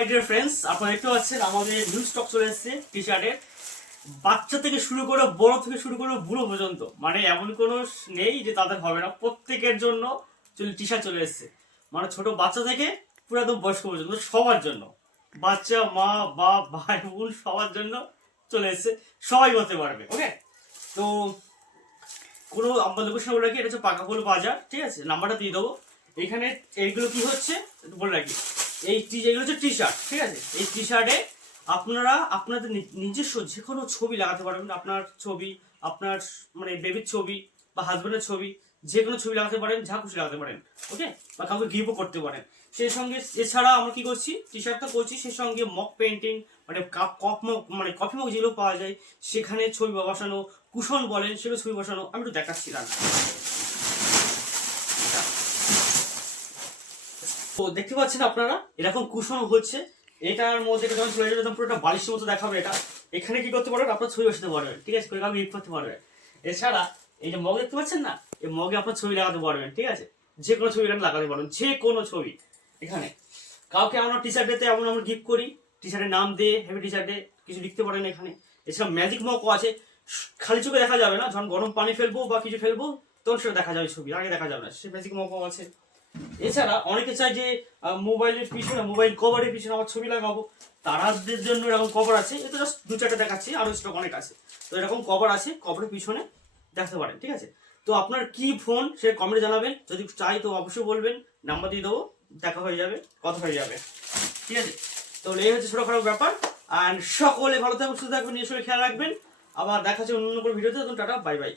Dear friends, আপনারা দেখতে পাচ্ছেন আমাদের নিউ স্টক চলে এসেছে টি শার্টের। বাচ্চা থেকে শুরু করে বড় থেকে শুরু করে বুড়ো পর্যন্ত, মানে এমন কোনো নেই যে তাদের হবে না। প্রত্যেকের জন্য টি শার্ট চলে এসেছে, মানে ছোট বাচ্চা থেকে পুরো একদম বয়স্ক পর্যন্ত সবার জন্য, বাচ্চা মা বাপ ভাই বোন সবার জন্য চলে এসেছে। সবাই বলতে পারবে। ওকে, তো কোনো আমার লোকেশন বলে রাখি, এটা হচ্ছে পাকাপোল বাজার, ঠিক আছে? নাম্বারটা দিয়ে দেবো। এখানে এইগুলো কি হচ্ছে বলে রাখি, এগুলো হচ্ছে টি শার্ট, ঠিক আছে? এই টি শার্টে আপনারা আপনাদের নিজস্ব যে কোনো ছবি লাগাতে পারবেন। আপনার ছবি, আপনার মানে বেবির ছবি বা হাজব্যান্ডের ছবি, যে কোনো ছবি লাগাতে পারেন, যা খুশি লাগাতে পারেন। ওকে, বা কাউকে গিফটও করতে পারেন। সেই সঙ্গে এছাড়া আমরা কি করছি, টি শার্টটা করছি, সেই সঙ্গে মক পেন্টিং মানে কফি মগ যেগুলো পাওয়া যায় সেখানে ছবি বসানো, কুশন বলেন সেগুলো ছবি বসানো। আমি একটু দেখাচ্ছি না। তো দেখতে পাচ্ছেন আপনারা এরকম কুশন হচ্ছে। এটার মধ্যে যখন চলে যাবে পুরোটা বালিশের মতো দেখাবে। এটা এখানে কি করতে পারবেন, আপনার ছবি বসাতে পারবেন, ঠিক আছে? করে কাউকে গিফট করতে পারবেন। এছাড়া এই যে মগ দেখতে পাচ্ছেন না, এই মগে আপনার ছবি লাগাতে পারবেন, ঠিক আছে? যে কোনো ছবি এখানে লাগাতে পারবেন, যে কোনো ছবি। এখানে কাউকে আমরা টি শার্টেতে এমন আমরা গিফট করি, টি শার্টের নাম দিয়ে হেভি টি শার্টে কিছু লিখতে পারেন এখানে। এছাড়া ম্যাজিক মগও আছে, খালি চোখে দেখা যাবে না, যখন গরম পানি ফেলবো বা কিছু ফেলবো তখন সেটা দেখা যাবে, ছবি আগে দেখা যাবে না, সে ম্যাজিক মগও আছে। এছাড়া অনেকে চায় যে মোবাইলের পিছনে, মোবাইল কভারের পিছনে আমার ছবি লাগাবো, তারাদের জন্য এরকম কভার আছে। এটা জাস্ট দু চারটে দেখাচ্ছি, আরো স্টক অনেক আছে। তো এরকম কভার আছে, কভারের পিছনে দেখতে পারেন, ঠিক আছে? তো আপনার কি ফোন সে কমেন্টে জানাবেন, যদি চাই তো অবশ্যই বলবেন, নাম্বার দিয়ে দেবো, দেখা হয়ে যাবে, কথা হয়ে যাবে, ঠিক আছে? তো এই হচ্ছে ছোটখাটো ব্যাপার। আর সকলে ভালো থাকবেন, সুস্থ থাকবেন, নিজের শরীর খেয়াল রাখবেন। আবার দেখা হচ্ছে অন্য কোনো ভিডিওতে। Tata, bye bye.